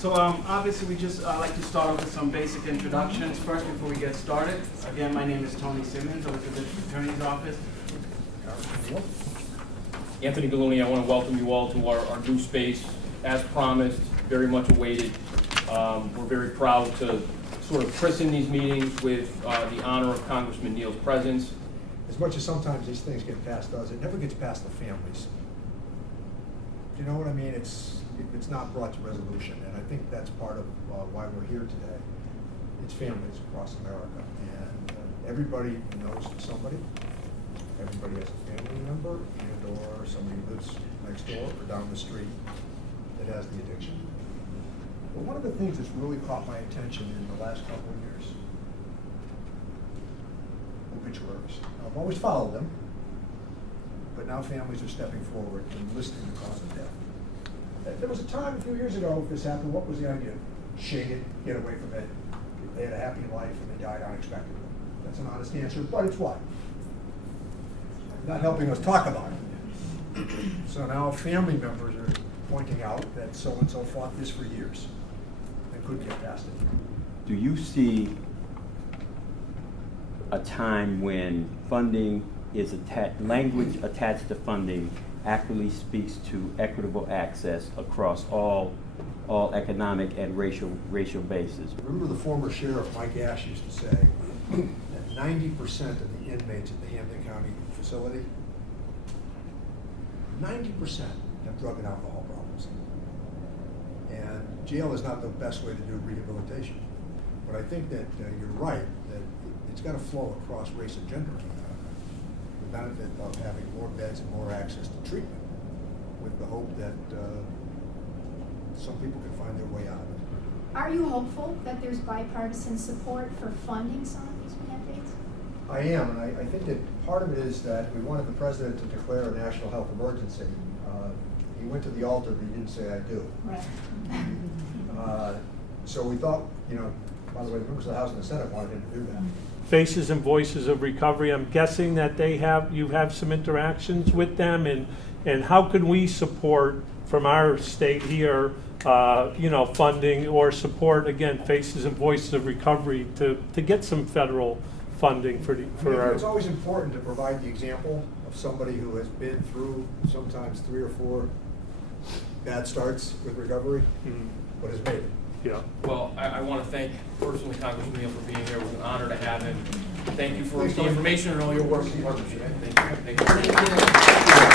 So obviously we just like to start off with some basic introductions first before we get started. Again, my name is Tony Simmons. I work at the District Attorney's Office. Anthony Gallooni, I want to welcome you all to our new space. As promised, very much awaited. We're very proud to sort of christen these meetings with the honor of Congressman Neal's presence. As much as sometimes these things get past us, it never gets past the families. Do you know what I mean? It's not brought to resolution, and I think that's part of why we're here today. It's families across America, and everybody knows somebody. Everybody has a family member and or somebody who lives next door or down the street that has the addiction. But one of the things that's really caught my attention in the last couple of years, obituaries. I've always followed them, but now families are stepping forward and listing the cause of death. There was a time a few years ago, if this happened, what was the idea? Shade it, get away from it. They had a happy life and they died unexpectedly. That's an honest answer, but it's what? Not helping us talk about it. So now family members are pointing out that so-and-so fought this for years and couldn't get past it. Do you see a time when funding is language attached to funding accurately speaks to equitable access across all economic and racial bases? Remember the former sheriff, Mike Ash, used to say that 90% of the inmates at the Hampden County facility, 90% have drug and alcohol problems. And jail is not the best way to do rehabilitation. But I think that you're right, that it's got to flow across race and gender. The benefit of having more beds and more access to treatment, with the hope that some people can find their way out of it. Are you hopeful that there's bipartisan support for funding some of these mandates? I am, and I think that part of it is that we wanted the president to declare a national health emergency. He went to the altar, but he didn't say I do. Right. So we thought, by the way, the members of the House and the Senate wanted him to do that. Faces and Voices of Recovery. I'm guessing that you have some interactions with them, and how can we support from our state here, funding or support, again, Faces and Voices of Recovery to get some federal funding for our. It's always important to provide the example of somebody who has been through sometimes 3 or 4 bad starts with recovery, but has made it. Yeah. Well, I want to thank personally Congressman Neal for being here. It was an honor to have him. Thank you for the information and all your work and partnership. Thank you. Thank you.